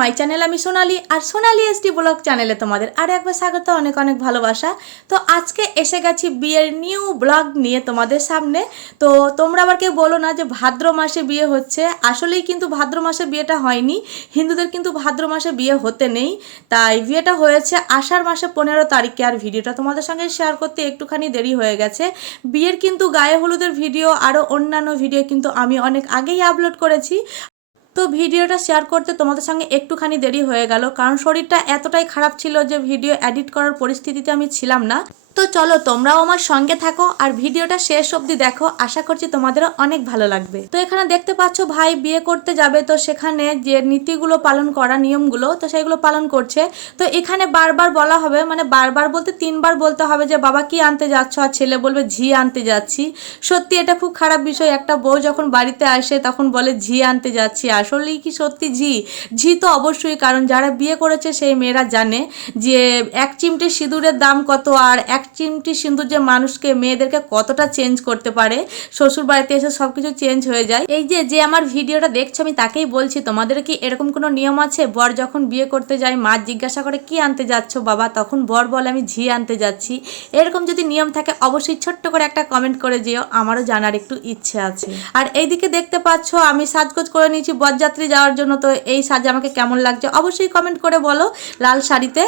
My channel আমি সোনালি, আর সোনালি ST blog চ্যানেলে তোমাদের আর একবার স্বাগত, অনেক অনেক ভালোবাসা। তো আজকে এসে গেছি বিয়ের নিউ ব্লগ নিয়ে তোমাদের সামনে। তো তোমরা আবার কেউ বলো না যে ভাদ্র মাসে বিয়ে হচ্ছে। আসলেই কিন্তু ভাদ্র মাসে বিয়েটা হয়নি। হিন্দুদের কিন্তু ভাদ্র মাসে বিয়ে হতে নেই। তাই বিয়েটা হয়েছে আষাঢ় মাসে পনেরো তারিখে, আর ভিডিওটা তোমাদের সঙ্গে শেয়ার করতে একটুখানি দেরি হয়ে গেছে। বিয়ের কিন্তু গায়ে হলুদের ভিডিও আরও অন্যান্য ভিডিও কিন্তু আমি অনেক আগেই আপলোড করেছি। তো ভিডিওটা শেয়ার করতে তোমাদের সঙ্গে একটুখানি দেরি হয়ে গেল। কারণ শরীরটা এতটাই খারাপ ছিল যে ভিডিও এডিট করার পরিস্থিতিতে আমি ছিলাম না। তো চলো তোমরাও আমার সঙ্গে থাকো আর ভিডিওটা শেষ অবধি দেখো। আশা করছি তোমাদেরও অনেক ভালো লাগবে। তো এখানে দেখতে পাচ্ছ ভাই বিয়ে করতে যাবে। তো সেখানে যে নীতিগুলো পালন করা, নিয়মগুলো, তো সেগুলো পালন করছে। তো এখানে বারবার বলা হবে মানে বারবার বলতে তিনবার বলতে হবে যে, বাবা কি আনতে যাচ্ছ? আর ছেলে বলবে, ঝি আনতে যাচ্ছি। সত্যি এটা খুব খারাপ বিষয়। একটা বউ যখন বাড়িতে আসে, তখন বলে, ঝি আনতে যাচ্ছি। আসলেই কি সত্যি ঝি? ঝি তো অবশ্যই, কারণ যারা বিয়ে করেছে, সেই মেয়েরা জানে যে, এক চিমটে সিঁদুরের দাম কত আর এক চিমটি সিঁদুর যে মানুষকে, মেয়েদেরকে কতটা চেঞ্জ করতে পারে শ্বশুর বাড়িতে এসে সব কিছু চেঞ্জ হয়ে যায়। এই যে যে আমার ভিডিওটা দেখছ, আমি তাকেই বলছি, তোমাদের কি এরকম কোনো নিয়ম আছে? বর যখন বিয়ে করতে যায়, মা জিজ্ঞাসা করে, কি আনতে যাচ্ছ বাবা? তখন বর বলে, আমি ঝি আনতে যাচ্ছি। এরকম যদি নিয়ম থাকে, অবশ্যই ছোট্ট করে একটা কমেন্ট করে যেও, আমারও জানার একটু ইচ্ছে আছে। আর এইদিকে দেখতে পাচ্ছ, আমি সাজগোজ করে নিয়েছি বরযাত্রী যাওয়ার জন্য, তো এই সাজ আমাকে কেমন লাগছে, অবশ্যই কমেন্ট করে বলো, লাল শাড়িতে।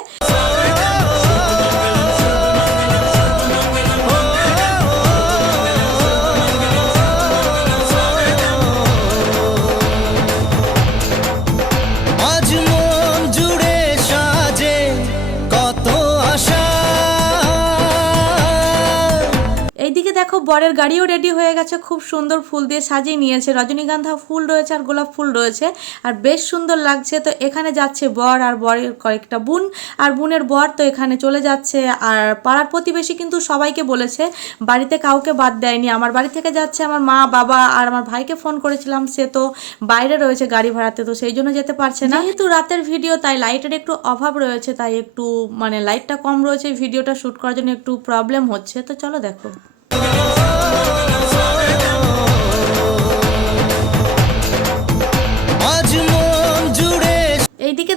দেখো, বরের গাড়িও রেডি হয়ে গেছে। খুব সুন্দর ফুল দিয়ে সাজিয়ে নিয়েছে। রজনীগন্ধা ফুল রয়েছে আর গোলাপ ফুল রয়েছে। আর বেশ সুন্দর লাগছে। তো এখানে যাচ্ছে বর আর বরের কয়েকটা বোন। আর বোনের বর তো এখানে চলে যাচ্ছে। আর পাড়ার প্রতিবেশী কিন্তু সবাইকে বলেছে, বাড়িতে কাউকে বাদ দেয়নি। আমার বাড়ি থেকে যাচ্ছে আমার মা, বাবা আর আমার ভাইকে ফোন করেছিলাম। সে তো বাইরে রয়েছে গাড়ি ভাড়াতে। তো সেই জন্য যেতে পারছে না। যেহেতু রাতের ভিডিও, তাই লাইটের একটু অভাব রয়েছে। তাই একটু মানে লাইটটা কম রয়েছে। ভিডিওটা শ্যুট করার জন্য একটু প্রবলেম হচ্ছে। তো চলো দেখো।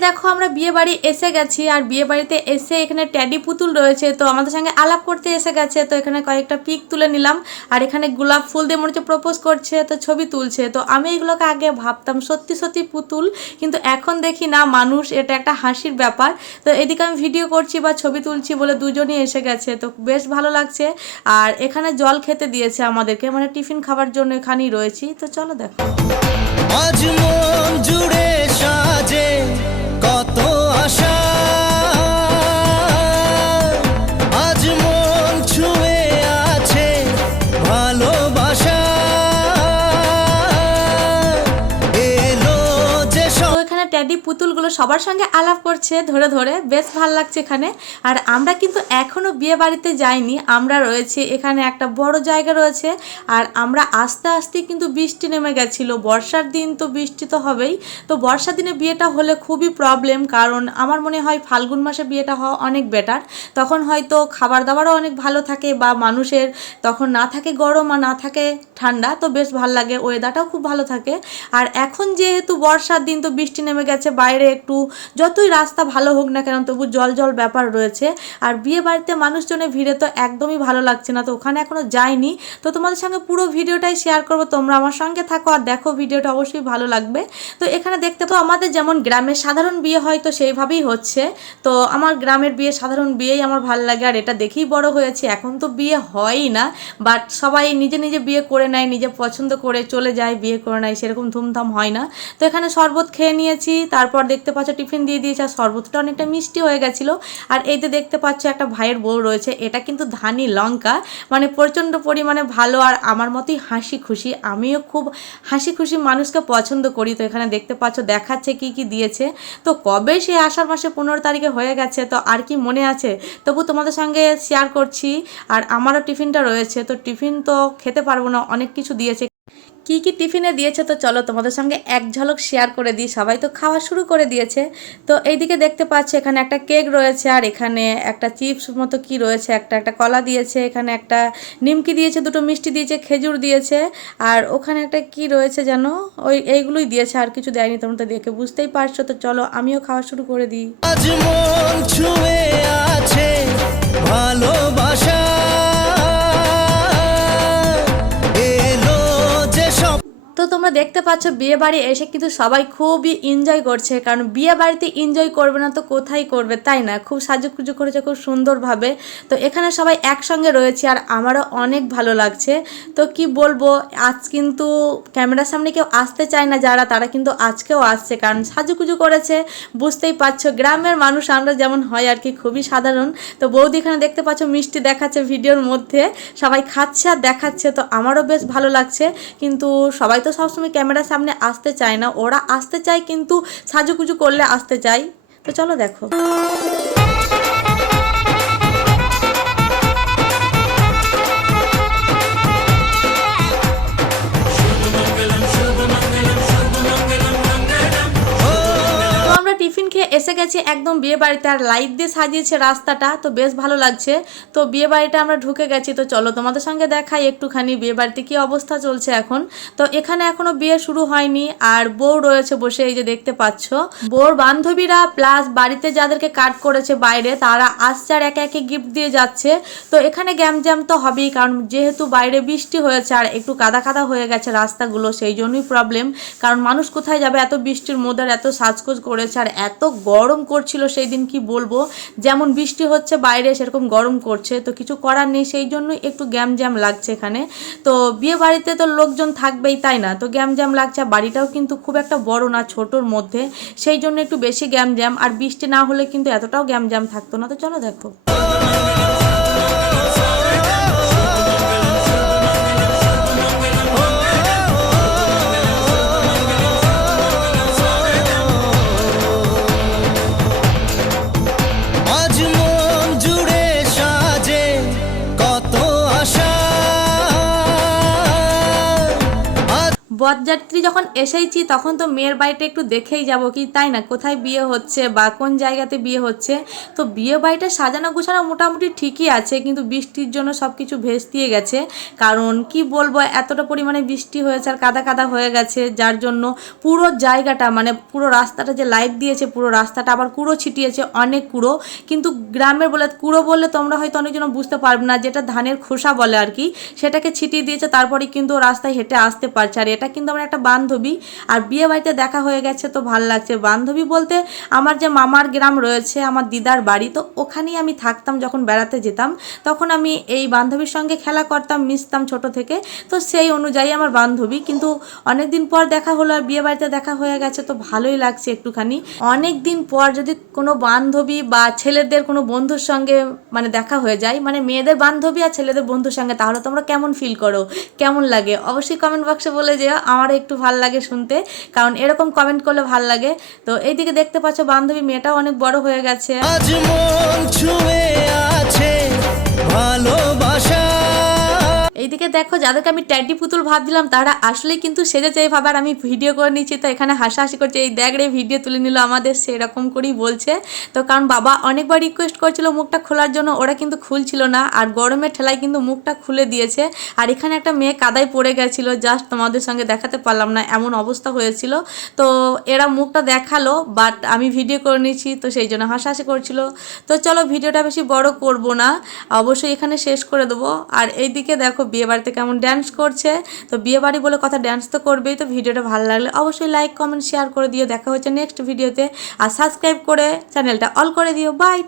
দেখো, আমরা বিয়ে বাড়ি এসে গেছি আর বিয়ে বাড়িতে এসে এখানে ট্যাডি পুতুল রয়েছে, তো আমাদের সঙ্গে আলাপ করতে এসে গেছে, তো এখানে কয়েকটা পিক তুলে নিলাম। আর এখানে গোলাপ ফুল দিয়ে মনে হচ্ছে প্রপোজ করছে, তো ছবি তুলছে। তো আমি এগুলোকে আগে ভাবতাম, সত্যি সত্যি পুতুল, কিন্তু এখন দেখি না, মানুষ, এটা একটা হাসির ব্যাপার। তো এদিকে আমি ভিডিও করছি বা ছবি তুলছি বলে দুজনই এসে গেছে, তো বেশ ভালো লাগছে। আর এখানে জল খেতে দিয়েছে আমাদেরকে মানে টিফিন খাবার জন্য এখানেই রয়েছি, তো চলো দেখো। আজ মন জুড়ে সাজে। আশা ট্যাডি পুতুলগুলো সবার সঙ্গে আলাপ করছে ধরে ধরে, বেশ ভালো লাগছে এখানে। আর আমরা কিন্তু এখনও বিয়ে বাড়িতে যাইনি, আমরা রয়েছে এখানে একটা বড় জায়গা রয়েছে। আর আমরা আস্তে আস্তে কিন্তু বৃষ্টি নেমে গেছিল, বর্ষার দিন তো বৃষ্টি তো হবেই। তো বর্ষার দিনে বিয়েটা হলে খুবই প্রবলেম কারণ আমার মনে হয় ফাল্গুন মাসে বিয়েটা হওয়া অনেক বেটার তখন হয়তো খাবার দাবারও অনেক ভালো থাকে বা মানুষের তখন না থাকে গরম আর না থাকে ঠান্ডা, তো বেশ ভালো লাগে ওয়েদারটাও খুব ভালো থাকে। আর এখন যেহেতু বর্ষার দিন তো বৃষ্টি নেমে গেছে বাইরে একটু, যতই রাস্তা ভালো হোক না কেন, তবু জল জল ব্যাপার রয়েছে। আর বিয়ে বাড়িতে মানুষজনের ভিড়ে তো একদমই ভালো লাগছে না, তো ওখানে এখনও যাইনি। তো তোমাদের সঙ্গে পুরো ভিডিওটাই শেয়ার করব, তোমরা আমার সঙ্গে থাকো আর দেখো ভিডিওটা অবশ্যই ভালো লাগবে। তো এখানে দেখতে তো আমাদের যেমন গ্রামের সাধারণ বিয়ে হয়, তো সেইভাবেই হচ্ছে। তো আমার গ্রামের বিয়ে সাধারণ বিয়েই আমার ভালো লাগে, আর এটা দেখেই বড় হয়েছে, এখন তো বিয়ে হয়ই না। বাট সবাই নিজে নিজে বিয়ে করে নেয়, নিজে পছন্দ করে চলে যায়, বিয়ে করে নেয়, সেরকম ধুমধাম হয় না। তো এখানে শরবত খেয়ে নিয়েছি তারপর দেখতে পাচ্ছ টিফিন দিয়ে দিয়েছে আর শরবতটা অনেকটা মিষ্টি হয়ে গেছিল। আর এইতে দেখতে পাচ্ছ একটা ভাইয়ের বউ রয়েছে, এটা কিন্তু ধানি লঙ্কা মানে প্রচণ্ড পরিমাণে ভালো আর আমার মতোই হাসি খুশি। আমিও খুব হাসি খুশি মানুষকে পছন্দ করি, তো এখানে দেখতে পাচ্ছ দেখাচ্ছে কি কি দিয়েছে। তো কবে সে আষাঢ় মাসে পনেরো তারিখে হয়ে গেছে, তো আর কি মনে আছে? তবু তোমাদের সঙ্গে শেয়ার করছি। আর আমারও টিফিনটা রয়েছে, তো টিফিন তো খেতে পারব না, অনেক কিছু দিয়েছে। কি কি টিফিনে দিয়েছে? তো চলো তোমাদের সঙ্গে এক ঝলক শেয়ার করে দিই। সবাই তো খাওয়া শুরু করে দিয়েছে। তো এইদিকে দেখতে পাচ্ছ, এখানে একটা কেক রয়েছে আর এখানে একটা চিপস মতো কি রয়েছে? একটা একটা কলা দিয়েছে, এখানে একটা নিমকি দিয়েছে, দুটো মিষ্টি দিয়েছে, খেজুর দিয়েছে। আর ওখানে একটা কি রয়েছে যেন ওই এইগুলোই দিয়েছে, আর কিছু দেয়নি তোমরা তো দেখে বুঝতেই পারছ। তো চলো আমিও খাওয়া শুরু করে দিই। আছে ভালোবাসা। তোমরা দেখতে পাচ্ছ বিয়ে বাড়ি এসে কিন্তু সবাই খুবই এনজয় করছে, কারণ বিয়ে বাড়িতে এনজয় করবে না তো কোথায় করবে, তাই না? খুব সাজুকুজু করেছে, খুব সুন্দরভাবে। তো এখানে সবাই একসঙ্গে রয়েছে আর আমারও অনেক ভালো লাগছে। তো কি বলব, আজ কিন্তু ক্যামেরার সামনে কেউ আসতে চায় না যারা, তারা কিন্তু আজকেও আসছে, কারণ সাজুকুজু করেছে। বুঝতেই পারছ, গ্রামের মানুষ আমরা যেমন হয় আর কি, খুবই সাধারণ। তো বৌদি এখানে দেখতে পাচ্ছ মিষ্টি দেখাচ্ছে ভিডিওর মধ্যে। সবাই খাচ্ছে আর দেখাচ্ছে, তো আমারও বেশ ভালো লাগছে। কিন্তু সবাই তো সবসময় ক্যামেরার সামনে আসতে চায় না। ওরা আসতে চায় কিন্তু সাজুকুজু করলে আসতে চায়। তো চলো দেখো। গেছি, একদম বিয়ে বাড়িতে আর লাইট দিয়ে সাজিয়েছে রাস্তাটা, তো বেশ ভালো লাগছে। তো বিয়ে বাড়িটা আমরা ঢুকে গেছি, তো চলো তোমাদের সঙ্গে দেখাই একটুখানি বিয়ে বাড়িতে কি অবস্থা চলছে এখন। তো এখানে এখনও বিয়ে শুরু হয়নি, আর বউ রয়েছে বসে, এই যে দেখতে পাচ্ছ। বউর বান্ধবীরা প্লাস বাড়িতে যাদেরকে কাট করেছে বাইরে, তারা আসছে আর একে একে গিফট দিয়ে যাচ্ছে। তো এখানে গ্যামজ্যাম তো হবেই, কারণ যেহেতু বাইরে বৃষ্টি হয়েছে আর একটু কাদা কাদা হয়ে গেছে রাস্তাগুলো, সেই জন্যই প্রবলেম কারণ মানুষ কোথায় যাবে, এত বৃষ্টির মধ্যে এত সাজগোজ করেছে আর এত গরম করছিল, সেই দিন কি বলব? যেমন বৃষ্টি হচ্ছে, বাইরে সেরকম গরম করছে, তো কিছু করার নেই, সেই জন্য একটু গ্যাম জ্যাম লাগছে এখানে। তো বিয়ে বাড়িতে তো লোকজন থাকবেই, তাই না? তো গ্যাম জ্যাম লাগছে বাড়িটাও কিন্তু খুব একটা বড় না, ছোটোর মধ্যে। সেই জন্য একটু বেশি গ্যাম জ্যাম আর বৃষ্টি না হলে কিন্তু এতটাও গ্যাম জ্যাম থাকতো না। তো চলো দেখো। বরযাত্রী যখন এসেইছি, তখন তো মেয়ের বাড়িটা একটু দেখেই যাব কি, তাই না? কোথায় বিয়ে হচ্ছে বা কোন জায়গাতে বিয়ে হচ্ছে? তো বিয়ে বাড়িটা সাজানো গোছানো মোটামুটি ঠিকই আছে, কিন্তু বৃষ্টির জন্য সব কিছু ভেস্তিয়ে গেছে। কারণ কি বলব, এতটা পরিমাণে বৃষ্টি হয়েছে আর কাদা কাদা হয়ে গেছে, যার জন্য পুরো জায়গাটা মানে পুরো রাস্তাটা যে লাইট দিয়েছে, পুরো রাস্তাটা আবার কুড়ো ছিটিয়েছে, অনেক কুড়ো। কিন্তু গ্রামের বলে, কুড়ো বললে তোমরা হয়তো অনেকজন বুঝতে পারবে না, যেটা ধানের খোসা বলে আর কি, সেটাকে ছিটিয়ে দিয়েছে, তারপরে কিন্তু রাস্তায় হেঁটে আসতে পারছে। আর এটা কিন্তু আমার একটা বান্ধবী, আর বিয়ে বাড়িতে দেখা হয়ে গেছে তো ভালো লাগছে। বান্ধবী বলতে আমার যে মামার গ্রাম রয়েছে, আমার দিদার বাড়ি, তো ওখানেই আমি থাকতাম যখন বেড়াতে যেতাম। তখন আমি এই বান্ধবীর সঙ্গে খেলা করতাম, মিশতাম ছোট থেকে। তো সেই অনুযায়ী আমার বান্ধবী, কিন্তু অনেক দিন পর দেখা হলো আর বিয়ে বাড়িতে দেখা হয়ে গেছে তো ভালোই লাগছে একটুখানি। অনেক দিন পর যদি কোনো বান্ধবী বা ছেলেদের কোনো বন্ধুর সঙ্গে মানে দেখা হয়ে যায় মানে মেয়েদের বান্ধবী আর ছেলেদের বন্ধুর সঙ্গে, তাহলে তোমরা কেমন ফিল করো? কেমন লাগে? অবশ্যই কমেন্ট বক্সে বলে যেও। আমারও একটু ভালো লাগে শুনতে। কারণ এরকম কমেন্ট করলে ভালো লাগে। তো এইদিকে দেখতে পাচ্ছ বান্ধবী মেয়েটাও অনেক বড় হয়ে গেছে। আজ মন ছুঁয়ে আছে ভালোবাসা এইদিকে দেখো, যাদেরকে আমি ট্যাডি পুতুল ভাবছিলাম তারা আসলেই কিন্তু সেজেছে এইভাবে আর আমি ভিডিও করে নিচ্ছি। তো এখানে হাসাহাসি করছে, এই দেখ রে, ভিডিও তুলে নিল আমাদের, সেরকম করেই বলছে। তো কারণ বাবা অনেকবার রিকোয়েস্ট করছিল মুখটা খোলার জন্য, ওরা কিন্তু খুলছিল না। আর গরমের ঠেলায় কিন্তু মুখটা খুলে দিয়েছে। আর এখানে একটা মেয়ে কাদায় পড়ে গেছিল জাস্ট তোমাদের সঙ্গে দেখাতে পারলাম না, এমন অবস্থা হয়েছিল। তো এরা মুখটা দেখাল বাট আমি ভিডিও করে নিয়েছি তো সেই জন্য হাসাহাসি করছিল। তো চলো, ভিডিওটা বেশি বড় করব না। অবশ্যই এখানে শেষ করে দেবো। আর এইদিকে দেখো বিয়ে বাড়িতে কেমন ড্যান্স করছে? তো বিয়ে বাড়ি বলে কথা ড্যান্স তো করবেই, তো ভিডিওটা ভালো লাগলে অবশ্যই লাইক কমেন্ট শেয়ার করে দিও। দেখা হচ্ছে নেক্সট ভিডিওতে আর সাবস্ক্রাইব করে চ্যানেলটা অল করে দিও। বাই